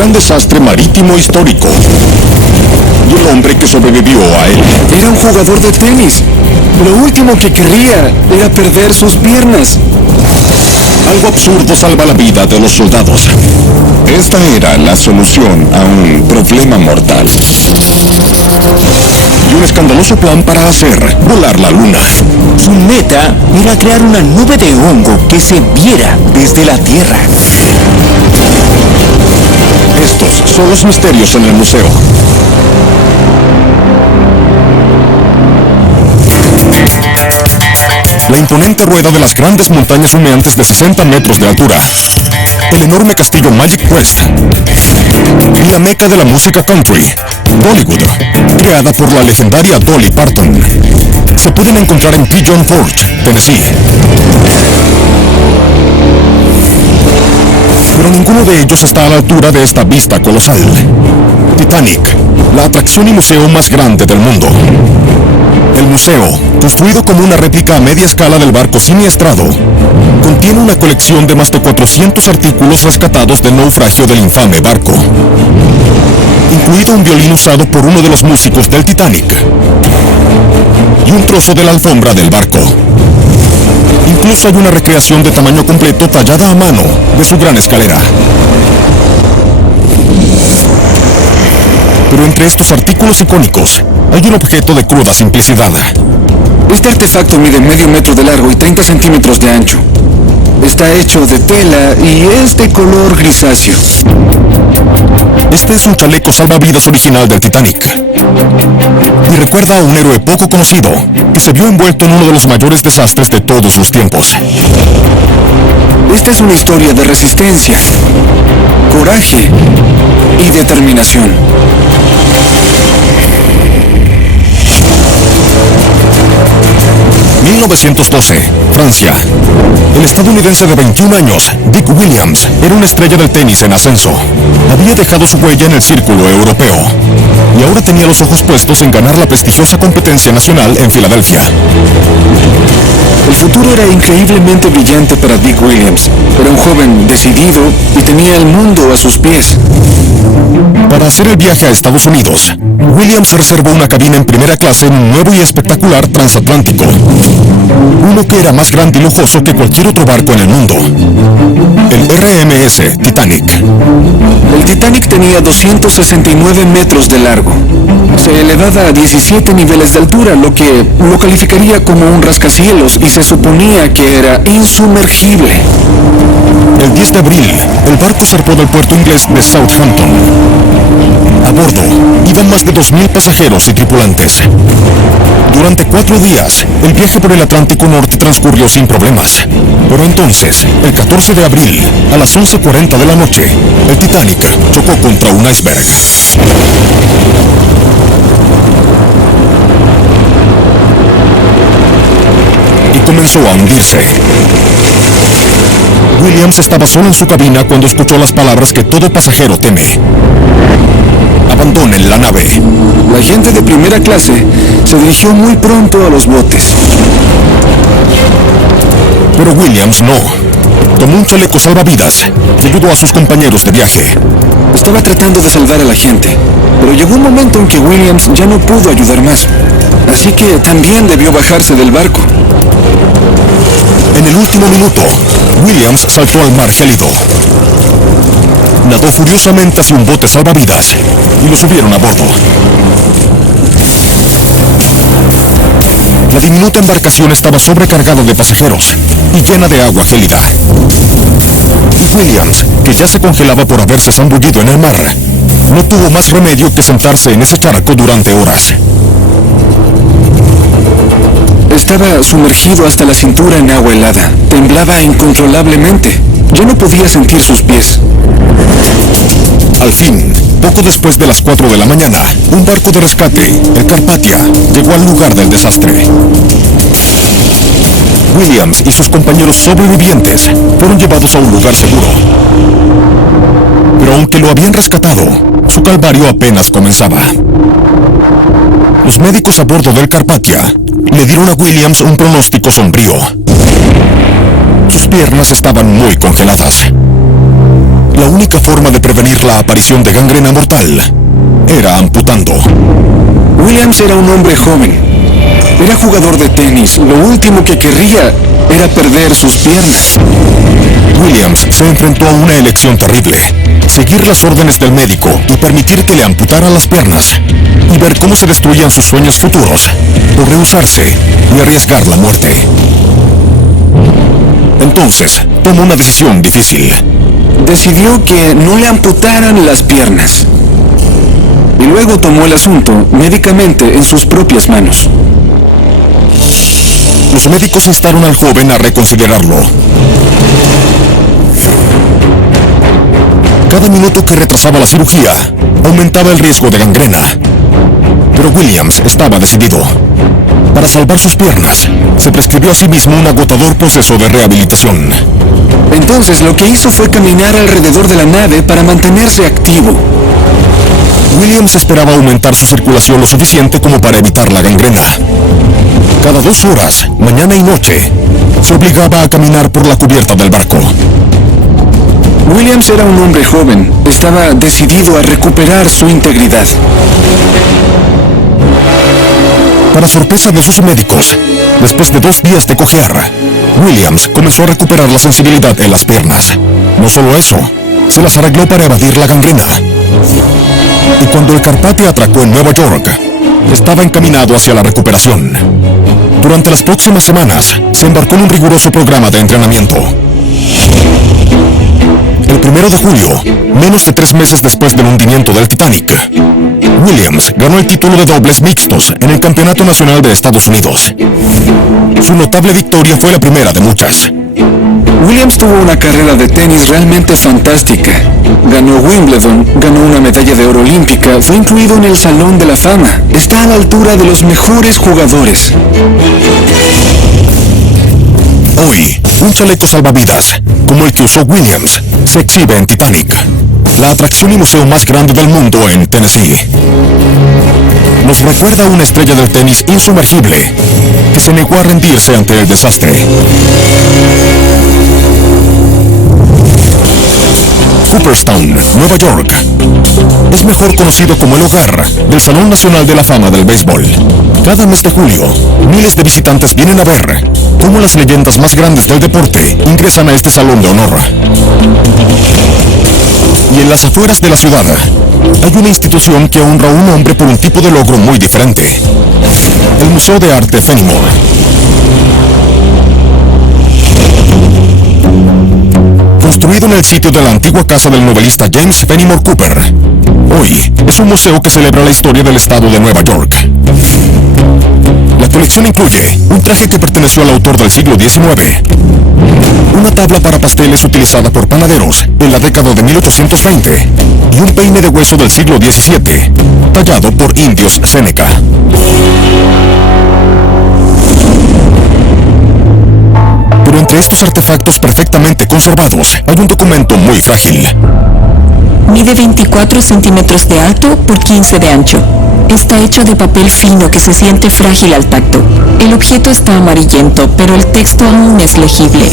gran desastre marítimo histórico. Y el hombre que sobrevivió a él Era un jugador de tenis. Lo último que querría era perder sus piernas. algo absurdo salva la vida de los soldados. Esta era la solución a un problema mortal. Y un escandaloso plan para hacer volar la luna. Su meta era crear una nube de hongo que se viera desde la Tierra. Estos son los misterios en el museo. La imponente rueda de las grandes montañas humeantes de 60 metros de altura. El enorme castillo Magic Crest. Y la meca de la música country, Dollywood, creada por la legendaria Dolly Parton. Se pueden encontrar en Pigeon Forge, Tennessee. Pero ninguno de ellos está a la altura de esta vista colosal. Titanic, la atracción y museo más grande del mundo. El museo, construido como una réplica a media escala del barco siniestrado, contiene una colección de más de 400 artículos rescatados del naufragio del infame barco, incluido un violín usado por uno de los músicos del Titanic y un trozo de la alfombra del barco. Incluso hay una recreación de tamaño completo tallada a mano de su gran escalera. Pero entre estos artículos icónicos hay un objeto de cruda simplicidad. Este artefacto mide medio metro de largo y 30 centímetros de ancho. Está hecho de tela y es de color grisáceo. Este es un chaleco salvavidas original del Titanic. Y recuerda a un héroe poco conocido que se vio envuelto en uno de los mayores desastres de todos sus tiempos. Esta es una historia de resistencia, coraje y determinación. ...1912, Francia. El estadounidense de 21 años, Dick Williams, era una estrella del tenis en ascenso. Había dejado su huella en el círculo europeo y ahora tenía los ojos puestos en ganar la prestigiosa competencia nacional en Filadelfia. El futuro era increíblemente brillante para Dick Williams. Era un joven decidido y tenía el mundo a sus pies. Para hacer el viaje a Estados Unidos, Williams reservó una cabina en primera clase en un nuevo y espectacular transatlántico. Uno que era más grande y lujoso que cualquier otro barco en el mundo. El RMS Titanic. El Titanic tenía 269 metros de largo. Se elevaba a 17 niveles de altura, lo que lo calificaría como un rascacielos, y se suponía que era insumergible. El 10 de abril, el barco zarpó del puerto inglés de Southampton. A bordo iban más de 2.000 pasajeros y tripulantes. Durante 4 días, el viaje por el Atlántico Norte transcurrió sin problemas. Pero entonces, el 14 de abril, a las 11:40 de la noche, el Titanic chocó contra un iceberg. Y comenzó a hundirse. Williams estaba solo en su cabina cuando escuchó las palabras que todo pasajero teme. Abandonen la nave. La gente de primera clase se dirigió muy pronto a los botes. Pero Williams no. Tomó un chaleco salvavidas y ayudó a sus compañeros de viaje. Estaba tratando de salvar a la gente, pero llegó un momento en que Williams ya no pudo ayudar más. Así que también debió bajarse del barco. En el último minuto, Williams saltó al mar gélido. Nadó furiosamente hacia un bote salvavidas y lo subieron a bordo. La diminuta embarcación estaba sobrecargada de pasajeros y llena de agua gélida. Y Williams, que ya se congelaba por haberse zambullido en el mar, no tuvo más remedio que sentarse en ese charco durante horas. Estaba sumergido hasta la cintura en agua helada. Temblaba incontrolablemente. Ya no podía sentir sus pies. Al fin, poco después de las 4 de la mañana, un barco de rescate, el Carpathia, llegó al lugar del desastre. Williams y sus compañeros sobrevivientes fueron llevados a un lugar seguro. Pero aunque lo habían rescatado, su calvario apenas comenzaba. Los médicos a bordo del Carpathia le dieron a Williams un pronóstico sombrío. Sus piernas estaban muy congeladas. La única forma de prevenir la aparición de gangrena mortal era amputando. Williams era un hombre joven. Era jugador de tenis. Lo último que querría era perder sus piernas. Williams se enfrentó a una elección terrible: seguir las órdenes del médico y permitir que le amputaran las piernas, y ver cómo se destruían sus sueños futuros, o rehusarse y arriesgar la muerte. Entonces, tomó una decisión difícil. Decidió que no le amputaran las piernas. Y luego tomó el asunto médicamente en sus propias manos. Los médicos instaron al joven a reconsiderarlo. Cada minuto que retrasaba la cirugía, aumentaba el riesgo de gangrena. Pero Williams estaba decidido. Para salvar sus piernas, se prescribió a sí mismo un agotador proceso de rehabilitación. Entonces lo que hizo fue caminar alrededor de la nave para mantenerse activo. Williams esperaba aumentar su circulación lo suficiente como para evitar la gangrena. Cada 2 horas, mañana y noche, se obligaba a caminar por la cubierta del barco. Williams era un hombre joven. Estaba decidido a recuperar su integridad. Para sorpresa de sus médicos, después de 2 días de cojear, Williams comenzó a recuperar la sensibilidad en las piernas. No solo eso, se las arregló para evadir la gangrena. Y cuando el Carpathia atracó en Nueva York, estaba encaminado hacia la recuperación. Durante las próximas semanas, se embarcó en un riguroso programa de entrenamiento. El 1 de julio, menos de 3 meses después del hundimiento del Titanic, Williams ganó el título de dobles mixtos en el Campeonato Nacional de Estados Unidos. Su notable victoria fue la primera de muchas. Williams tuvo una carrera de tenis realmente fantástica. Ganó Wimbledon, ganó una medalla de oro olímpica, fue incluido en el Salón de la Fama. Está a la altura de los mejores jugadores. Hoy, un chaleco salvavidas, como el que usó Williams, se exhibe en Titanic, la atracción y museo más grande del mundo en Tennessee. Nos recuerda a una estrella del tenis insumergible que se negó a rendirse ante el desastre. Cooperstown, Nueva York, es mejor conocido como el hogar del Salón Nacional de la Fama del Béisbol. Cada mes de julio, miles de visitantes vienen a ver cómo las leyendas más grandes del deporte ingresan a este salón de honor. Y en las afueras de la ciudad, hay una institución que honra a un hombre por un tipo de logro muy diferente: el Museo de Arte Fenimore. Construido en el sitio de la antigua casa del novelista James Fenimore Cooper, hoy es un museo que celebra la historia del estado de Nueva York. La colección incluye un traje que perteneció al autor del siglo XIX, una tabla para pasteles utilizada por panaderos en la década de 1820 y un peine de hueso del siglo XVII, tallado por indios Seneca. Pero entre estos artefactos perfectamente conservados hay un documento muy frágil. Mide 24 centímetros de alto por 15 de ancho. Está hecho de papel fino que se siente frágil al tacto. El objeto está amarillento, pero el texto aún es legible.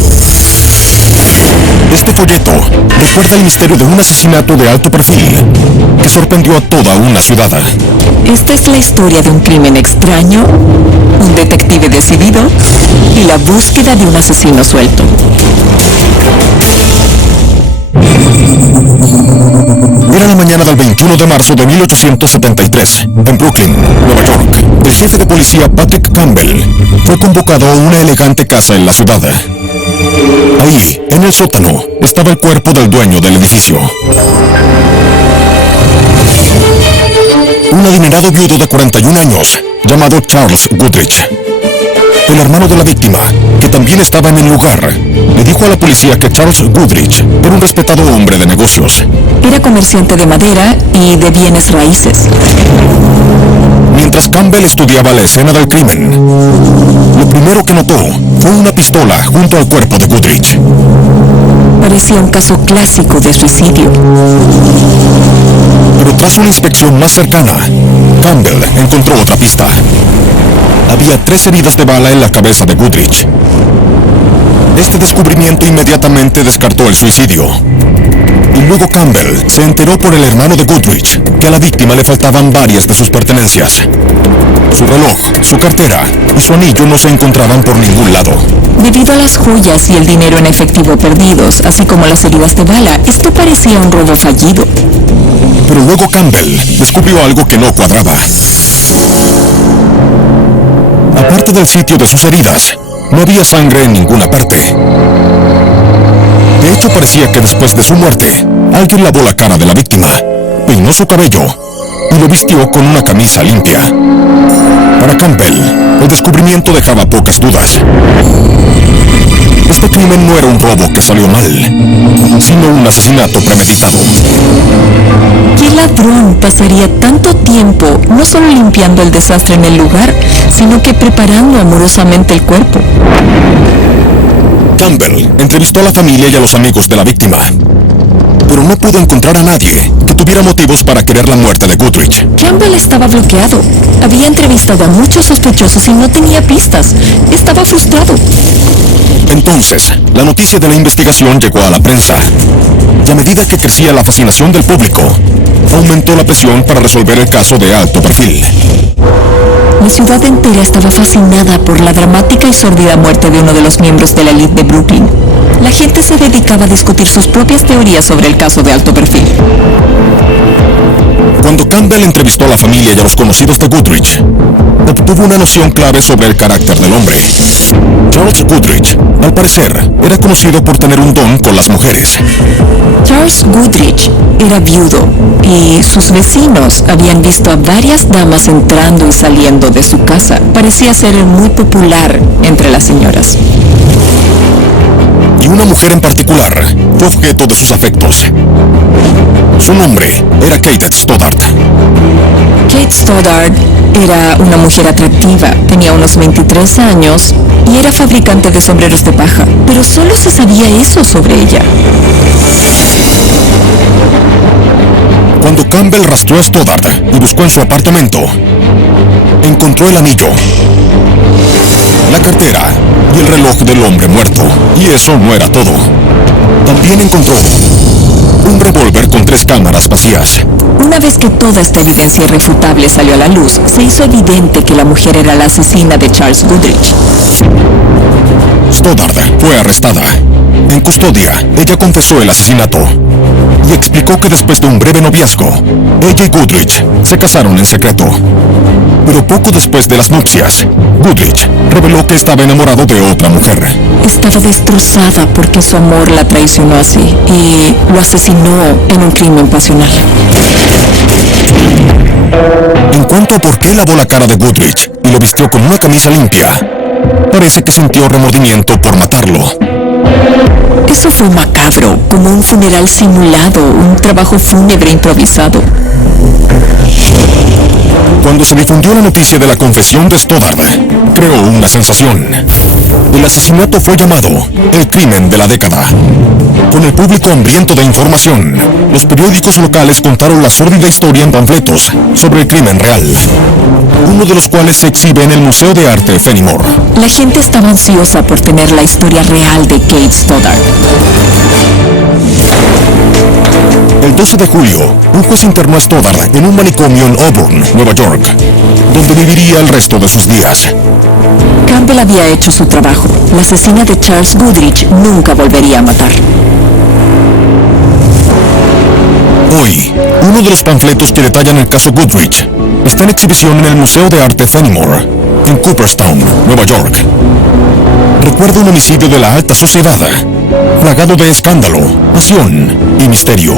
Este folleto recuerda el misterio de un asesinato de alto perfil que sorprendió a toda una ciudad. Esta es la historia de un crimen extraño, un detective decidido y la búsqueda de un asesino suelto. Era la mañana del 21 de marzo de 1873, en Brooklyn, Nueva York. El jefe de policía Patrick Campbell fue convocado a una elegante casa en la ciudad. Ahí, en el sótano, estaba el cuerpo del dueño del edificio. Un adinerado viudo de 41 años, llamado Charles Goodrich. El hermano de la víctima, que también estaba en el lugar, le dijo a la policía que Charles Goodrich era un respetado hombre de negocios. Era comerciante de madera y de bienes raíces. Mientras Campbell estudiaba la escena del crimen, lo primero que notó fue una pistola junto al cuerpo de Goodrich. Parecía un caso clásico de suicidio. Pero tras una inspección más cercana, Campbell encontró otra pista. Había 3 heridas de bala en la cabeza de Goodrich. Este descubrimiento inmediatamente descartó el suicidio Y luego Campbell se enteró por el hermano de Goodrich que a la víctima le faltaban varias de sus pertenencias. Su reloj, su cartera y su anillo no se encontraban por ningún lado. Debido a las joyas y el dinero en efectivo perdidos, así como las heridas de bala, esto parecía un robo fallido. Pero luego Campbell descubrió algo que no cuadraba. Aparte del sitio de sus heridas, no había sangre en ninguna parte. De hecho, parecía que después de su muerte, alguien lavó la cara de la víctima, peinó su cabello y lo vistió con una camisa limpia. Para Campbell, el descubrimiento dejaba pocas dudas. Este crimen no era un robo que salió mal, sino un asesinato premeditado. ¿Qué ladrón pasaría tanto tiempo no solo limpiando el desastre en el lugar, sino que preparando amorosamente el cuerpo? Campbell entrevistó a la familia y a los amigos de la víctima, pero no pudo encontrar a nadie que tuviera motivos para querer la muerte de Goodrich. Campbell estaba bloqueado. Había entrevistado a muchos sospechosos y no tenía pistas. Estaba frustrado. Entonces, la noticia de la investigación llegó a la prensa. Y a medida que crecía la fascinación del público, aumentó la presión para resolver el caso de alto perfil. La ciudad entera estaba fascinada por la dramática y sórdida muerte de uno de los miembros de la élite de Brooklyn. La gente se dedicaba a discutir sus propias teorías sobre el caso de alto perfil. Cuando Campbell entrevistó a la familia y a los conocidos de Goodrich, obtuvo una noción clave sobre el carácter del hombre. Charles Goodrich, al parecer, era conocido por tener un don con las mujeres. Charles Goodrich era viudo y sus vecinos habían visto a varias damas entrando y saliendo de su casa. Parecía ser muy popular entre las señoras. Y una mujer en particular fue objeto de sus afectos. Su nombre era Kate Stoddard. Kate Stoddard era una mujer atractiva, tenía unos 23 años y era fabricante de sombreros de paja, pero solo se sabía eso sobre ella. Cuando Campbell rastreó a Stoddard y buscó en su apartamento, encontró el anillo, la cartera y el reloj del hombre muerto. Y eso no era todo. También encontró un revólver con 3 cámaras vacías. Una vez que toda esta evidencia irrefutable salió a la luz, se hizo evidente que la mujer era la asesina de Charles Goodrich. Stoddard fue arrestada. En custodia, ella confesó el asesinato y explicó que después de un breve noviazgo, ella y Goodrich se casaron en secreto. Pero poco después de las nupcias, Goodrich reveló que estaba enamorado de otra mujer. Estaba destrozada porque su amor la traicionó así y lo asesinó en un crimen pasional. En cuanto a por qué lavó la cara de Goodrich y lo vistió con una camisa limpia, parece que sintió remordimiento por matarlo. Eso fue macabro, como un funeral simulado, un trabajo fúnebre improvisado. Cuando se difundió la noticia de la confesión de Stoddard, creó una sensación. El asesinato fue llamado el crimen de la década. Con el público hambriento de información, los periódicos locales contaron la sórdida historia en panfletos sobre el crimen real, uno de los cuales se exhibe en el Museo de Arte Fenimore. La gente estaba ansiosa por tener la historia real de Kate Stoddard. El 12 de julio, un juez internó a Stoddard en un manicomio en Auburn, Nueva York, donde viviría el resto de sus días. Campbell había hecho su trabajo. La asesina de Charles Goodrich nunca volvería a matar. Hoy, uno de los panfletos que detallan el caso Goodrich está en exhibición en el Museo de Arte Fenimore, en Cooperstown, Nueva York. Recuerda un homicidio de la alta sociedad, plagado de escándalo, pasión y misterio.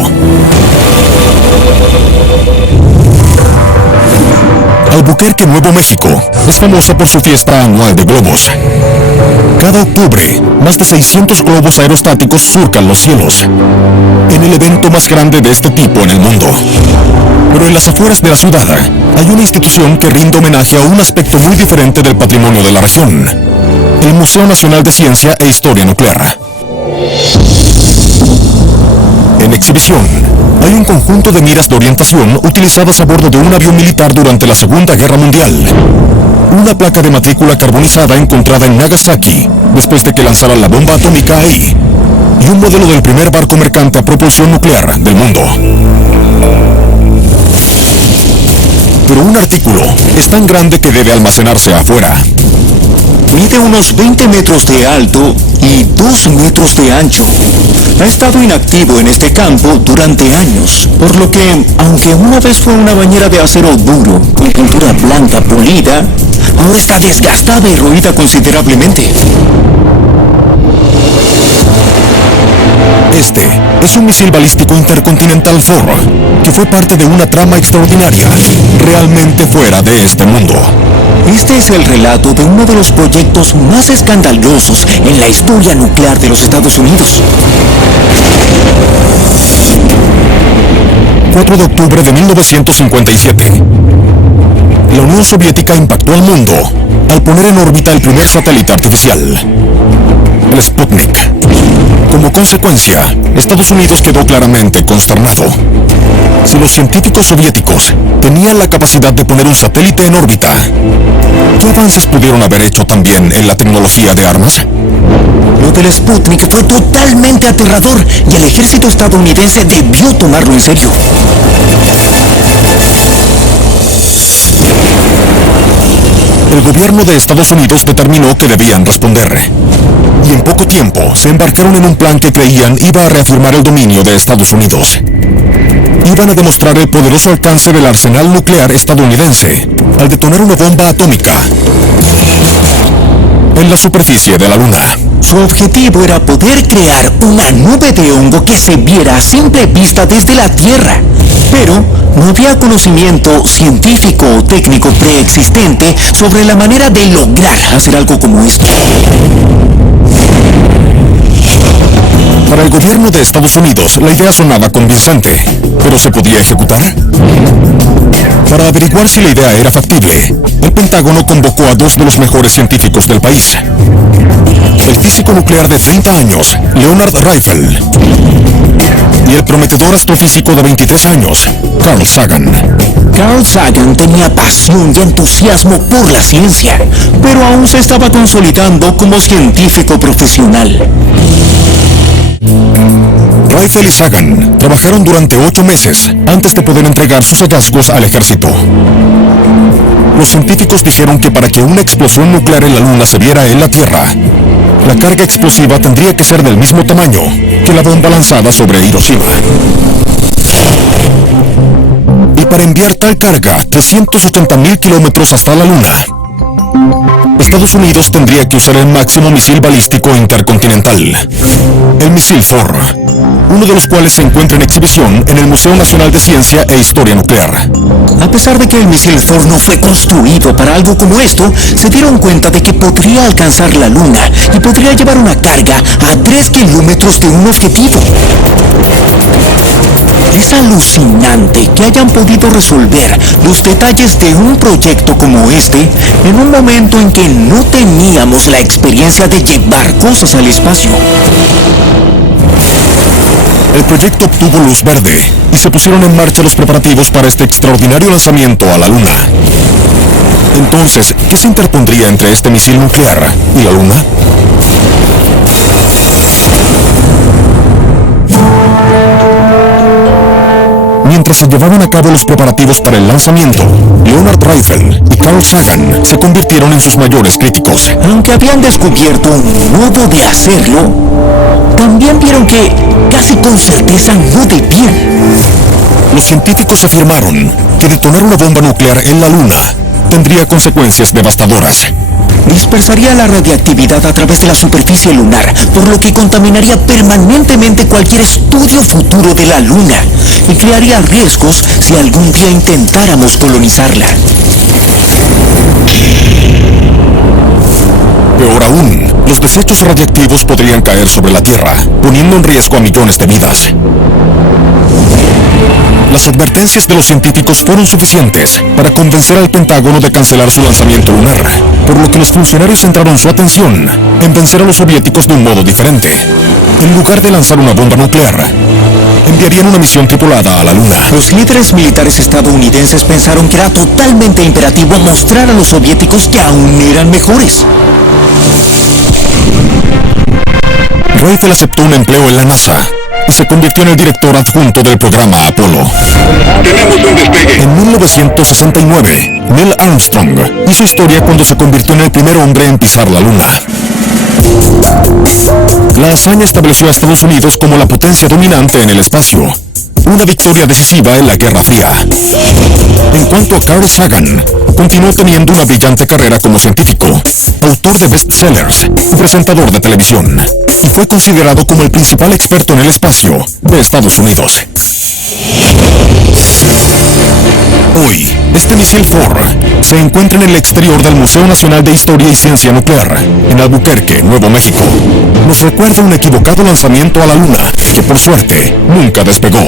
Albuquerque, Nuevo México, es famosa por su fiesta anual de globos. Cada octubre, más de 600 globos aerostáticos surcan los cielos, en el evento más grande de este tipo en el mundo. Pero en las afueras de la ciudad, hay una institución que rinde homenaje a un aspecto muy diferente del patrimonio de la región: el Museo Nacional de Ciencia e Historia Nuclear. En exhibición, hay un conjunto de miras de orientación utilizadas a bordo de un avión militar durante la Segunda Guerra Mundial. Una placa de matrícula carbonizada encontrada en Nagasaki después de que lanzaran la bomba atómica ahí. y un modelo del primer barco mercante a propulsión nuclear del mundo. Pero un artículo es tan grande que debe almacenarse afuera. Mide unos 20 metros de alto y 2 metros de ancho. Ha estado inactivo en este campo durante años, por lo que, aunque una vez fue una bañera de acero duro, con pintura blanca polida, ahora está desgastada y roída considerablemente. Este es un misil balístico intercontinental Thor, que fue parte de una trama extraordinaria, realmente fuera de este mundo. Este es el relato de uno de los proyectos más escandalosos en la historia nuclear de los Estados Unidos. 4 de octubre de 1957. La Unión Soviética impactó al mundo al poner en órbita el primer satélite artificial, el Sputnik. Como consecuencia, Estados Unidos quedó claramente consternado. Si los científicos soviéticos tenían la capacidad de poner un satélite en órbita, ¿qué avances pudieron haber hecho también en la tecnología de armas? Lo del Sputnik fue totalmente aterrador y el ejército estadounidense debió tomarlo en serio. El gobierno de Estados Unidos determinó que debían responder. Y en poco tiempo se embarcaron en un plan que creían iba a reafirmar el dominio de Estados Unidos. Iban a demostrar el poderoso alcance del arsenal nuclear estadounidense al detonar una bomba atómica en la superficie de la Luna. Su objetivo era poder crear una nube de hongo que se viera a simple vista desde la Tierra. Pero no había conocimiento científico o técnico preexistente sobre la manera de lograr hacer algo como esto. Para el gobierno de Estados Unidos, la idea sonaba convincente, pero ¿se podía ejecutar? Para averiguar si la idea era factible, el Pentágono convocó a 2 de los mejores científicos del país. El físico nuclear de 30 años, Leonard Riefel, y el prometedor astrofísico de 23 años, Carl Sagan. Carl Sagan tenía pasión y entusiasmo por la ciencia, pero aún se estaba consolidando como científico profesional. Riefel y Sagan trabajaron durante 8 meses antes de poder entregar sus hallazgos al ejército. Los científicos dijeron que para que una explosión nuclear en la Luna se viera en la Tierra, la carga explosiva tendría que ser del mismo tamaño que la bomba lanzada sobre Hiroshima. Y para enviar tal carga 380.000 kilómetros hasta la Luna, Estados Unidos tendría que usar el máximo misil balístico intercontinental, el misil Thor, uno de los cuales se encuentra en exhibición en el Museo Nacional de Ciencia e Historia Nuclear. A pesar de que el misil Thor no fue construido para algo como esto, se dieron cuenta de que podría alcanzar la Luna y podría llevar una carga a 3 kilómetros de un objetivo. Es alucinante que hayan podido resolver los detalles de un proyecto como este en un momento en que no teníamos la experiencia de llevar cosas al espacio. El proyecto obtuvo luz verde y se pusieron en marcha los preparativos para este extraordinario lanzamiento a la Luna. Entonces, ¿qué se interpondría entre este misil nuclear y la Luna? Mientras se llevaban a cabo los preparativos para el lanzamiento, Leonard Riefel y Carl Sagan se convirtieron en sus mayores críticos. Aunque habían descubierto un modo de hacerlo, también vieron que casi con certeza no debían. Los científicos afirmaron que detonar una bomba nuclear en la Luna tendría consecuencias devastadoras. Dispersaría la radiactividad a través de la superficie lunar, por lo que contaminaría permanentemente cualquier estudio futuro de la Luna y crearía riesgos si algún día intentáramos colonizarla. Peor aún, los desechos radiactivos podrían caer sobre la Tierra, poniendo en riesgo a millones de vidas. Las advertencias de los científicos fueron suficientes para convencer al Pentágono de cancelar su lanzamiento lunar, por lo que los funcionarios centraron su atención en vencer a los soviéticos de un modo diferente. En lugar de lanzar una bomba nuclear, enviarían una misión tripulada a la Luna. Los líderes militares estadounidenses pensaron que era totalmente imperativo mostrar a los soviéticos que aún eran mejores. Rayfield aceptó un empleo en la NASA y se convirtió en el director adjunto del programa Apolo. Tenemos un despegue. En 1969, Neil Armstrong hizo historia cuando se convirtió en el primer hombre en pisar la Luna. La hazaña estableció a Estados Unidos como la potencia dominante en el espacio, una victoria decisiva en la Guerra Fría. En cuanto a Carl Sagan, continuó teniendo una brillante carrera como científico, autor de bestsellers y presentador de televisión, y fue considerado como el principal experto en el espacio de Estados Unidos. Hoy, este misil Thor se encuentra en el exterior del Museo Nacional de Historia y Ciencia Nuclear, en Albuquerque, Nuevo México. Nos recuerda un equivocado lanzamiento a la Luna, que por suerte nunca despegó.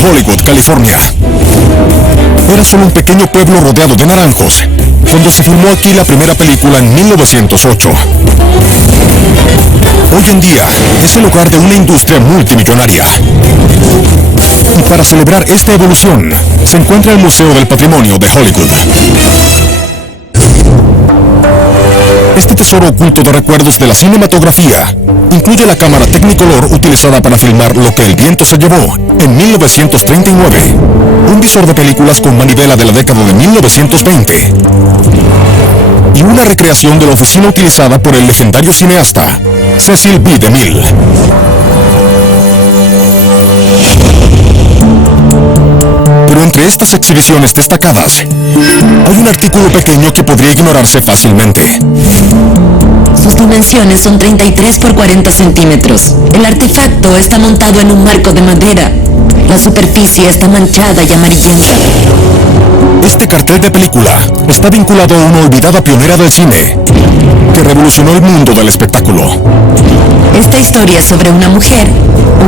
Hollywood, California. Era solo un pequeño pueblo rodeado de naranjos, cuando se filmó aquí la primera película en 1908. Hoy en día es el hogar de una industria multimillonaria. Y para celebrar esta evolución, se encuentra el Museo del Patrimonio de Hollywood. Este tesoro oculto de recuerdos de la cinematografía incluye la cámara Technicolor utilizada para filmar Lo que el viento se llevó en 1939, un visor de películas con manivela de la década de 1920 y una recreación de la oficina utilizada por el legendario cineasta Cecil B. DeMille. Pero entre estas exhibiciones destacadas, hay un artículo pequeño que podría ignorarse fácilmente. Sus dimensiones son 33 por 40 centímetros. El artefacto está montado en un marco de madera. La superficie está manchada y amarillenta. Este cartel de película está vinculado a una olvidada pionera del cine que revolucionó el mundo del espectáculo. Esta historia es sobre una mujer,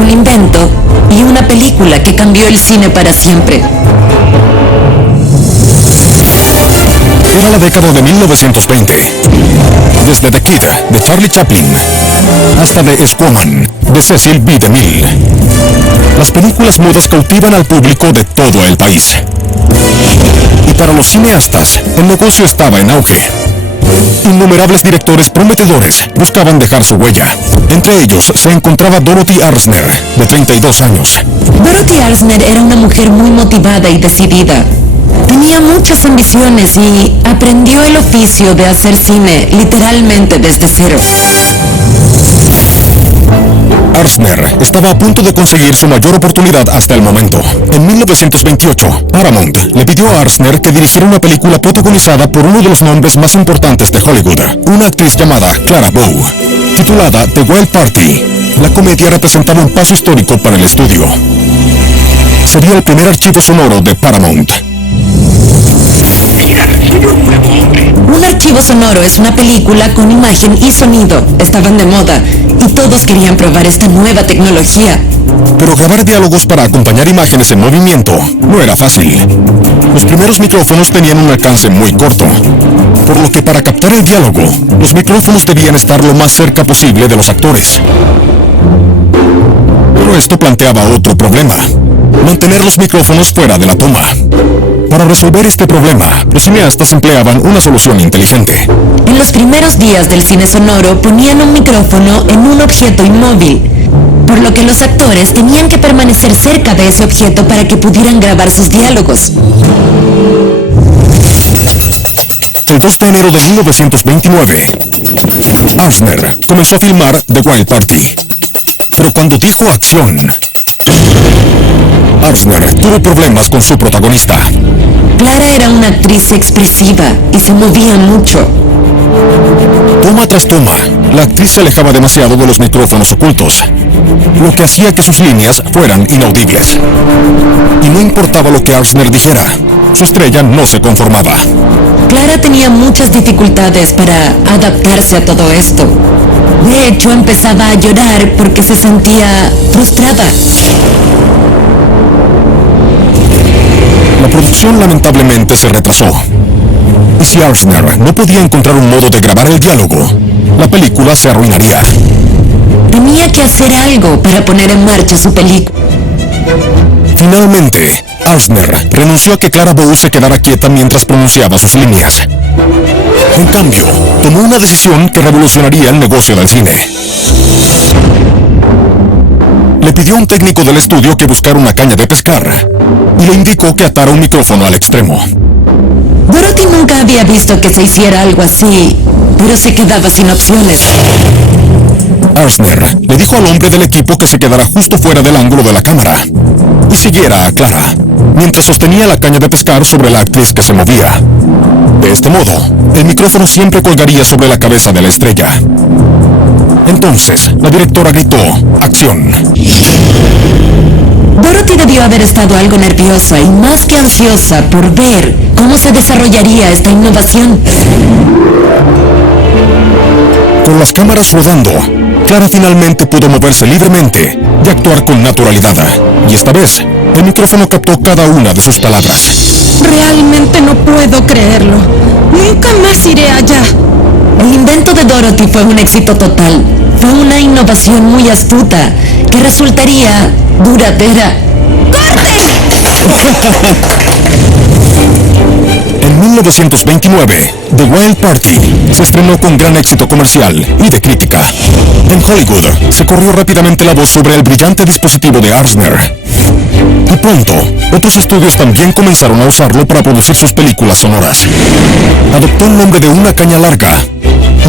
un invento y una película que cambió el cine para siempre. Era la década de 1920. Desde The Kid, de Charlie Chaplin, hasta The Squawman, de Cecil B. DeMille. Las películas mudas cautivan al público de todo el país. Y para los cineastas, el negocio estaba en auge. Innumerables directores prometedores buscaban dejar su huella. Entre ellos se encontraba Dorothy Arzner, de 32 años. Dorothy Arzner era una mujer muy motivada y decidida. Tenía muchas ambiciones y aprendió el oficio de hacer cine literalmente desde cero. Arzner estaba a punto de conseguir su mayor oportunidad hasta el momento. En 1928, Paramount le pidió a Arzner que dirigiera una película protagonizada por uno de los nombres más importantes de Hollywood, una actriz llamada Clara Bow. Titulada The Wild Party, la comedia representaba un paso histórico para el estudio. Sería el primer archivo sonoro de Paramount. Un archivo sonoro es una película con imagen y sonido. Estaban de moda y todos querían probar esta nueva tecnología. Pero grabar diálogos para acompañar imágenes en movimiento no era fácil. Los primeros micrófonos tenían un alcance muy corto, por lo que para captar el diálogo, los micrófonos debían estar lo más cerca posible de los actores. Pero esto planteaba otro problema: mantener los micrófonos fuera de la toma. Para resolver este problema, los cineastas empleaban una solución inteligente. En los primeros días del cine sonoro ponían un micrófono en un objeto inmóvil, por lo que los actores tenían que permanecer cerca de ese objeto para que pudieran grabar sus diálogos. El 2 de enero de 1929, Arzner comenzó a filmar The Wild Party. Pero cuando dijo acción, Arzner tuvo problemas con su protagonista. Clara era una actriz expresiva y se movía mucho. Toma tras toma, la actriz se alejaba demasiado de los micrófonos ocultos, lo que hacía que sus líneas fueran inaudibles. Y no importaba lo que Arzner dijera, su estrella no se conformaba. Clara tenía muchas dificultades para adaptarse a todo esto. De hecho, empezaba a llorar porque se sentía frustrada. La producción lamentablemente se retrasó. Y si Arzner no podía encontrar un modo de grabar el diálogo, la película se arruinaría. Tenía que hacer algo para poner en marcha su película. Finalmente, Arzner renunció a que Clara Bow se quedara quieta mientras pronunciaba sus líneas. En cambio, tomó una decisión que revolucionaría el negocio del cine. Le pidió a un técnico del estudio que buscara una caña de pescar y le indicó que atara un micrófono al extremo. Dorothy nunca había visto que se hiciera algo así, pero se quedaba sin opciones. Arzner le dijo al hombre del equipo que se quedara justo fuera del ángulo de la cámara y siguiera a Clara, mientras sostenía la caña de pescar sobre la actriz que se movía. De este modo, el micrófono siempre colgaría sobre la cabeza de la estrella. Entonces, la directora gritó, ¡acción! Dorothy debió haber estado algo nerviosa y más que ansiosa por ver cómo se desarrollaría esta innovación. Con las cámaras rodando, Clara finalmente pudo moverse libremente y actuar con naturalidad. Y esta vez, el micrófono captó cada una de sus palabras. Realmente no puedo creerlo. Nunca más iré allá. El invento de Dorothy fue un éxito total. Fue una innovación muy astuta que resultaría duradera. ¡Corten! En 1929, The Wild Party se estrenó con gran éxito comercial y de crítica. En Hollywood se corrió rápidamente la voz sobre el brillante dispositivo de Arzner. Y pronto, otros estudios también comenzaron a usarlo para producir sus películas sonoras. Adoptó el nombre de una caña larga.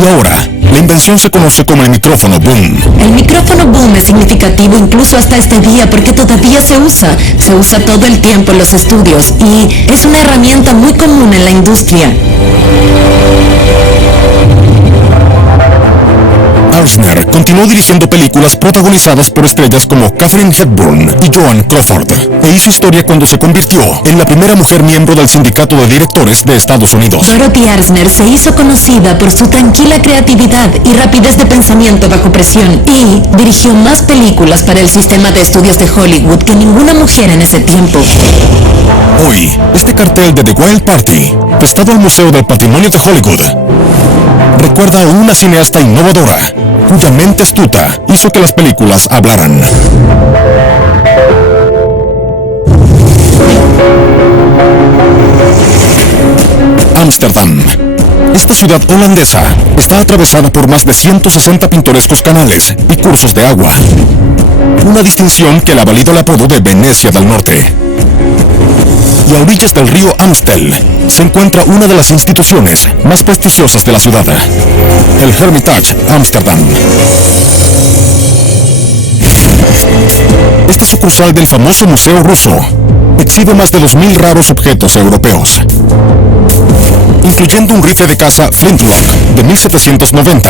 Y ahora, la invención se conoce como el micrófono boom. El micrófono boom es significativo incluso hasta este día porque todavía se usa. Se usa todo el tiempo en los estudios y es una herramienta muy común en la industria. Arzner continuó dirigiendo películas protagonizadas por estrellas como Katharine Hepburn y Joan Crawford, e hizo historia cuando se convirtió en la primera mujer miembro del sindicato de directores de Estados Unidos. Dorothy Arzner se hizo conocida por su tranquila creatividad y rapidez de pensamiento bajo presión, y dirigió más películas para el sistema de estudios de Hollywood que ninguna mujer en ese tiempo. Hoy, este cartel de The Wild Party, prestado al Museo del Patrimonio de Hollywood, recuerda a una cineasta innovadora, cuya mente astuta hizo que las películas hablaran. Ámsterdam. Esta ciudad holandesa está atravesada por más de 160 pintorescos canales y cursos de agua. Una distinción que le ha valido el apodo de Venecia del Norte. Y a orillas del río Amstel se encuentra una de las instituciones más prestigiosas de la ciudad, el Hermitage Amsterdam. Esta sucursal del famoso Museo Ruso exhibe más de 2.000 raros objetos europeos, incluyendo un rifle de caza Flintlock de 1790,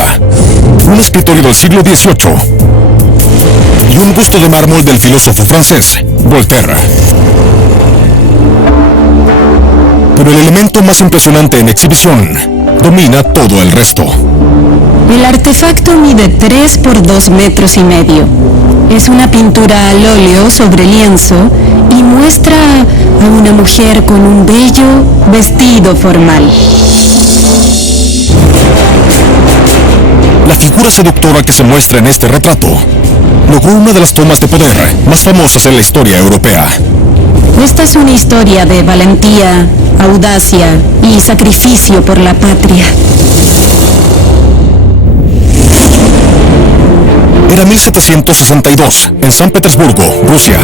un escritorio del siglo XVIII y un busto de mármol del filósofo francés Voltaire. Pero el elemento más impresionante en exhibición domina todo el resto. El artefacto mide 3 por 2 metros y medio. Es una pintura al óleo sobre lienzo y muestra a una mujer con un bello vestido formal. La figura seductora que se muestra en este retrato logró una de las tomas de poder más famosas en la historia europea. Esta es una historia de valentía, audacia y sacrificio por la patria. Era 1762, en San Petersburgo, Rusia.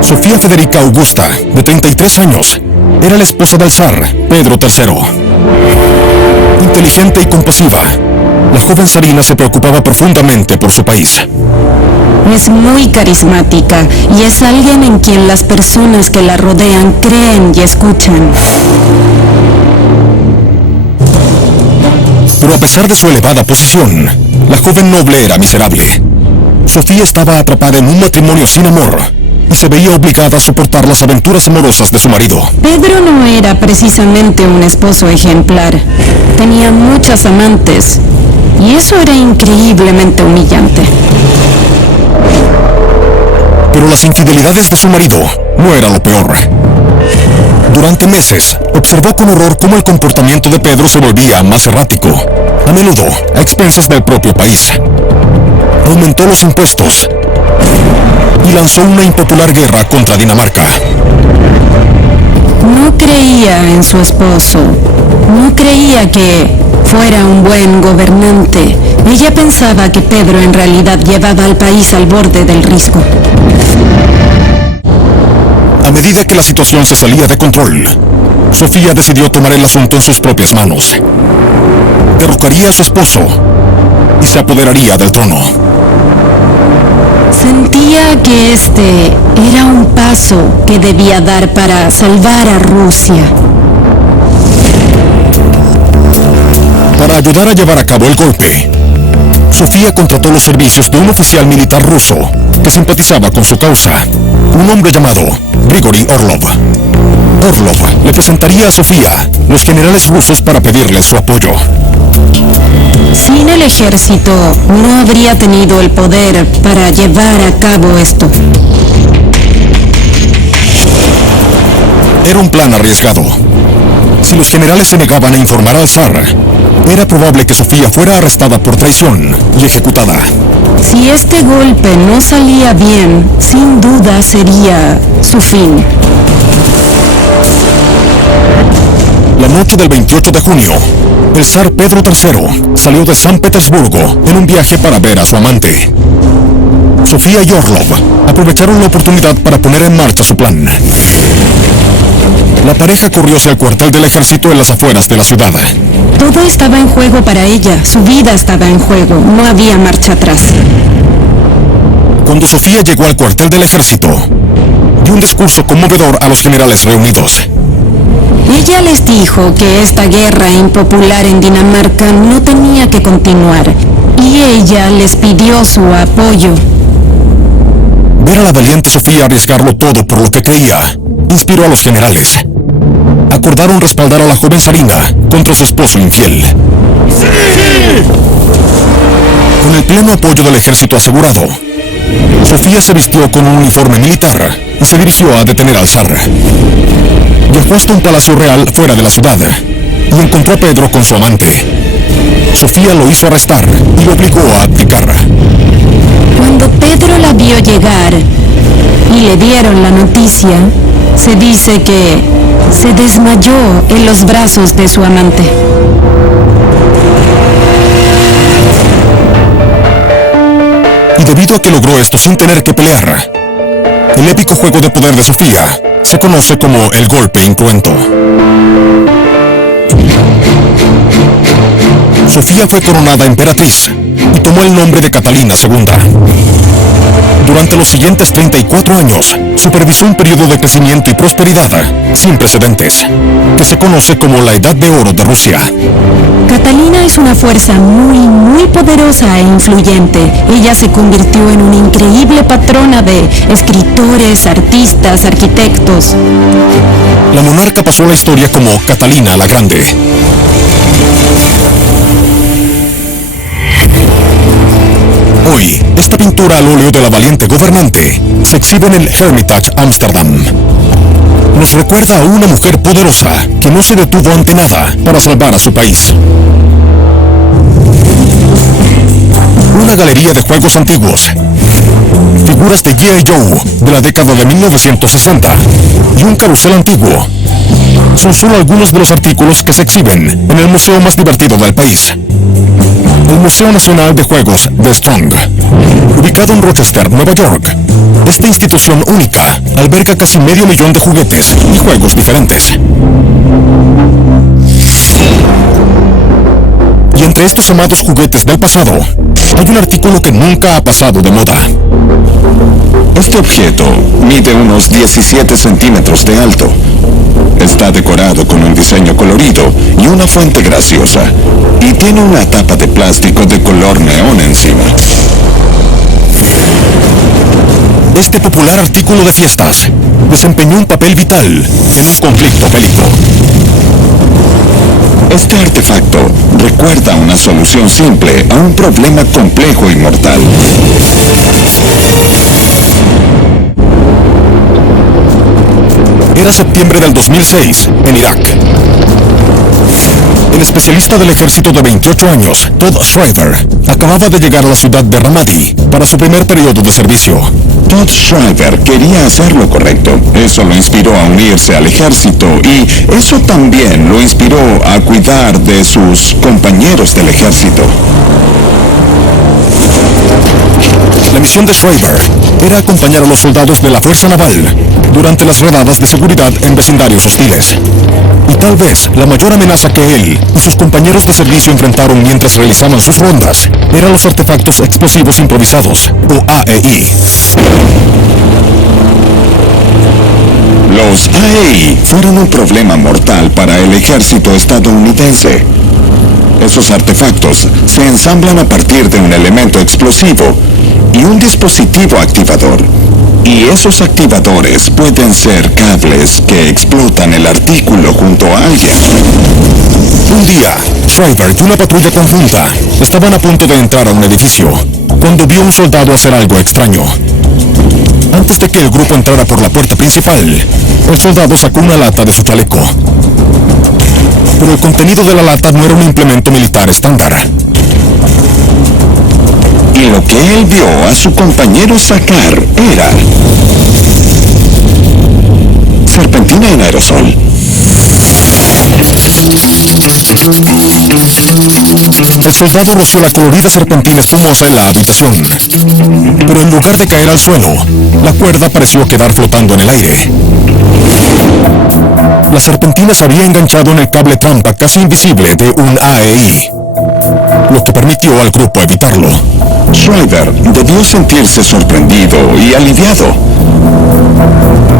Sofía Federica Augusta, de 33 años, era la esposa del zar, Pedro III. Inteligente y compasiva, la joven zarina se preocupaba profundamente por su país. Es muy carismática y es alguien en quien las personas que la rodean creen y escuchan. Pero a pesar de su elevada posición, la joven noble era miserable. Sofía estaba atrapada en un matrimonio sin amor y se veía obligada a soportar las aventuras amorosas de su marido. Pedro no era precisamente un esposo ejemplar. Tenía muchas amantes y eso era increíblemente humillante. Pero las infidelidades de su marido no era lo peor. Durante meses, observó con horror cómo el comportamiento de Pedro se volvía más errático, a menudo a expensas del propio país. Aumentó los impuestos y lanzó una impopular guerra contra Dinamarca. No creía en su esposo. No creía que fuera un buen gobernante. Ella pensaba que Pedro en realidad llevaba al país al borde del riesgo. A medida que la situación se salía de control, Sofía decidió tomar el asunto en sus propias manos. Derrocaría a su esposo y se apoderaría del trono. Sentía que este era un paso que debía dar para salvar a Rusia. Para ayudar a llevar a cabo el golpe, Sofía contrató los servicios de un oficial militar ruso que simpatizaba con su causa, un hombre llamado Grigori Orlov. Orlov le presentaría a Sofía los generales rusos para pedirles su apoyo. Sin el ejército, no habría tenido el poder para llevar a cabo esto. Era un plan arriesgado. Si los generales se negaban a informar al zar, era probable que Sofía fuera arrestada por traición y ejecutada. Si este golpe no salía bien, sin duda sería su fin. La noche del 28 de junio, el zar Pedro III salió de San Petersburgo en un viaje para ver a su amante. Sofía y Orlov aprovecharon la oportunidad para poner en marcha su plan. La pareja corrió hacia el cuartel del ejército en las afueras de la ciudad. Todo estaba en juego para ella, su vida estaba en juego, no había marcha atrás. Cuando Sofía llegó al cuartel del ejército, dio un discurso conmovedor a los generales reunidos. Ella les dijo que esta guerra impopular en Dinamarca no tenía que continuar, y ella les pidió su apoyo. Ver a la valiente Sofía arriesgarlo todo por lo que creía, inspiró a los generales. Acordaron respaldar a la joven zarina contra su esposo infiel. ¡Sí! Con el pleno apoyo del ejército asegurado, Sofía se vistió con un uniforme militar y se dirigió a detener al zar. Viajó hasta un palacio real fuera de la ciudad y encontró a Pedro con su amante. Sofía lo hizo arrestar y lo obligó a abdicar. Cuando Pedro la vio llegar y le dieron la noticia, se dice que se desmayó en los brazos de su amante. Y debido a que logró esto sin tener que pelear, el épico juego de poder de Sofía se conoce como el golpe incruento. Sofía fue coronada emperatriz y tomó el nombre de Catalina II. Durante los siguientes 34 años, supervisó un periodo de crecimiento y prosperidad sin precedentes, que se conoce como la Edad de Oro de Rusia. Catalina es una fuerza muy poderosa e influyente. Ella se convirtió en una increíble patrona de escritores, artistas, arquitectos. La monarca pasó a la historia como Catalina la Grande. Hoy, esta pintura al óleo de la valiente gobernante se exhibe en el Hermitage, Ámsterdam. Nos recuerda a una mujer poderosa que no se detuvo ante nada para salvar a su país. Una galería de juegos antiguos, figuras de G.I. Joe de la década de 1960 y un carrusel antiguo son solo algunos de los artículos que se exhiben en el museo más divertido del país, el Museo Nacional de Juegos de Strong. Ubicado en Rochester, Nueva York, esta institución única alberga casi 500,000 de juguetes y juegos diferentes. Y entre estos amados juguetes del pasado, hay un artículo que nunca ha pasado de moda. Este objeto mide unos 17 centímetros de alto. Está decorado con un diseño colorido y una fuente graciosa, y tiene una tapa de plástico de color neón encima. Este popular artículo de fiestas desempeñó un papel vital en un conflicto bélico. Este artefacto recuerda una solución simple a un problema complejo y mortal. Era septiembre del 2006, en Irak. El especialista del ejército de 28 años, Todd Schreiber, acababa de llegar a la ciudad de Ramadi para su primer periodo de servicio. Todd Shriver quería hacer lo correcto. Eso lo inspiró a unirse al ejército y eso también lo inspiró a cuidar de sus compañeros del ejército. La misión de Shriver era acompañar a los soldados de la Fuerza Naval durante las redadas de seguridad en vecindarios hostiles. Y tal vez la mayor amenaza que él y sus compañeros de servicio enfrentaron mientras realizaban sus rondas eran los artefactos explosivos improvisados, o AEI. Los AEI fueron un problema mortal para el ejército estadounidense. Esos artefactos se ensamblan a partir de un elemento explosivo y un dispositivo activador. Y esos activadores pueden ser cables que explotan el artículo junto a alguien. Un día, Shriver y una patrulla conjunta estaban a punto de entrar a un edificio cuando vio a un soldado hacer algo extraño. Antes de que el grupo entrara por la puerta principal, el soldado sacó una lata de su chaleco. Pero el contenido de la lata no era un implemento militar estándar. Y lo que él vio a su compañero sacar era serpentina en aerosol. El soldado roció la colorida serpentina espumosa en la habitación, pero en lugar de caer al suelo, la cuerda pareció quedar flotando en el aire. La serpentina se había enganchado en el cable trampa casi invisible de un AEI, lo que permitió al grupo evitarlo. Shriver debió sentirse sorprendido y aliviado.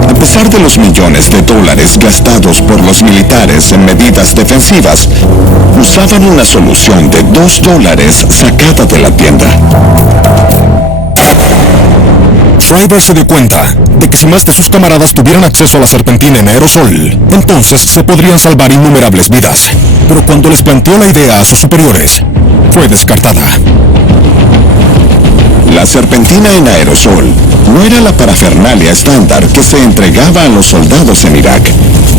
A pesar de los millones de dólares gastados por los militares en medidas defensivas, usaban una solución de $2 sacada de la tienda. Shriver se dio cuenta de que si más de sus camaradas tuvieran acceso a la serpentina en aerosol, entonces se podrían salvar innumerables vidas. Pero cuando les planteó la idea a sus superiores, fue descartada. La serpentina en aerosol no era la parafernalia estándar que se entregaba a los soldados en Irak.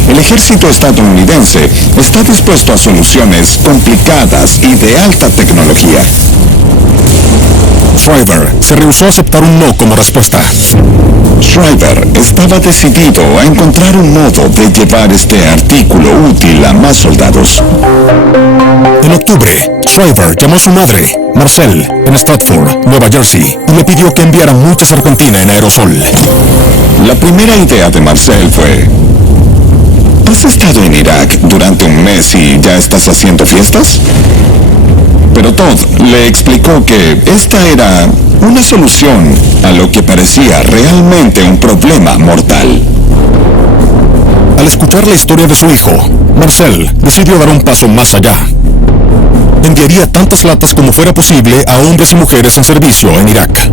El ejército estadounidense está dispuesto a soluciones complicadas y de alta tecnología. Shriver se rehusó a aceptar un no como respuesta. Shriver estaba decidido a encontrar un modo de llevar este artículo útil a más soldados. En octubre, Shriver llamó a su madre, Marcelle, en Stratford, Nueva Jersey, y le pidió que enviara mucha serpentina en aerosol. La primera idea de Marcelle fue: ¿has estado en Irak durante un mes y ya estás haciendo fiestas? Pero Todd le explicó que esta era una solución a lo que parecía realmente un problema mortal. Al escuchar la historia de su hijo, Marcelle decidió dar un paso más allá. Enviaría tantas latas como fuera posible a hombres y mujeres en servicio en Irak.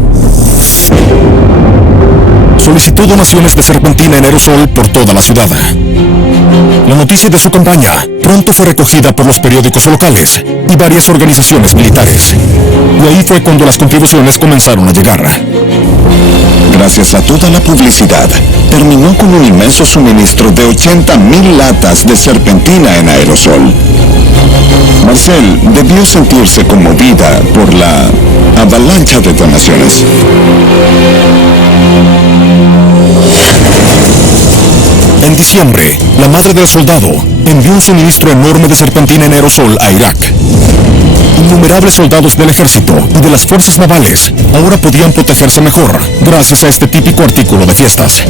Solicitó donaciones de serpentina en aerosol por toda la ciudad. La noticia de su campaña pronto fue recogida por los periódicos locales y varias organizaciones militares. Y ahí fue cuando las contribuciones comenzaron a llegar. Gracias a toda la publicidad, terminó con un inmenso suministro de 80,000 latas de serpentina en aerosol. Marcelle debió sentirse conmovida por la avalancha de donaciones. En diciembre, la madre del soldado envió un suministro enorme de serpentina en aerosol a Irak. Innumerables soldados del ejército y de las fuerzas navales ahora podían protegerse mejor gracias a este típico artículo de fiestas.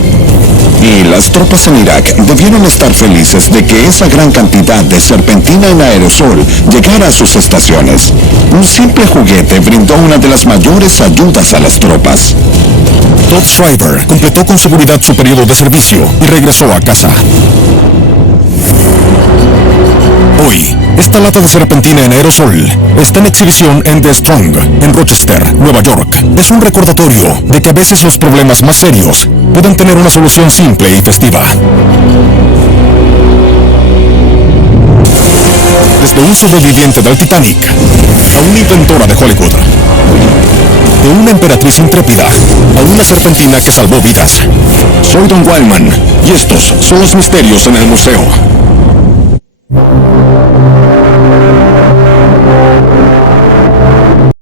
Y las tropas en Irak debieron estar felices de que esa gran cantidad de serpentina en aerosol llegara a sus estaciones. Un simple juguete brindó una de las mayores ayudas a las tropas. Todd Shriver completó con seguridad su periodo de servicio y regresó a casa. Hoy, esta lata de serpentina en aerosol está en exhibición en The Strong, en Rochester, Nueva York. Es un recordatorio de que a veces los problemas más serios pueden tener una solución simple y festiva. Desde un sobreviviente del Titanic a una inventora de Hollywood, de una emperatriz intrépida a una serpentina que salvó vidas. Soy Don Wildman y estos son los misterios en el museo.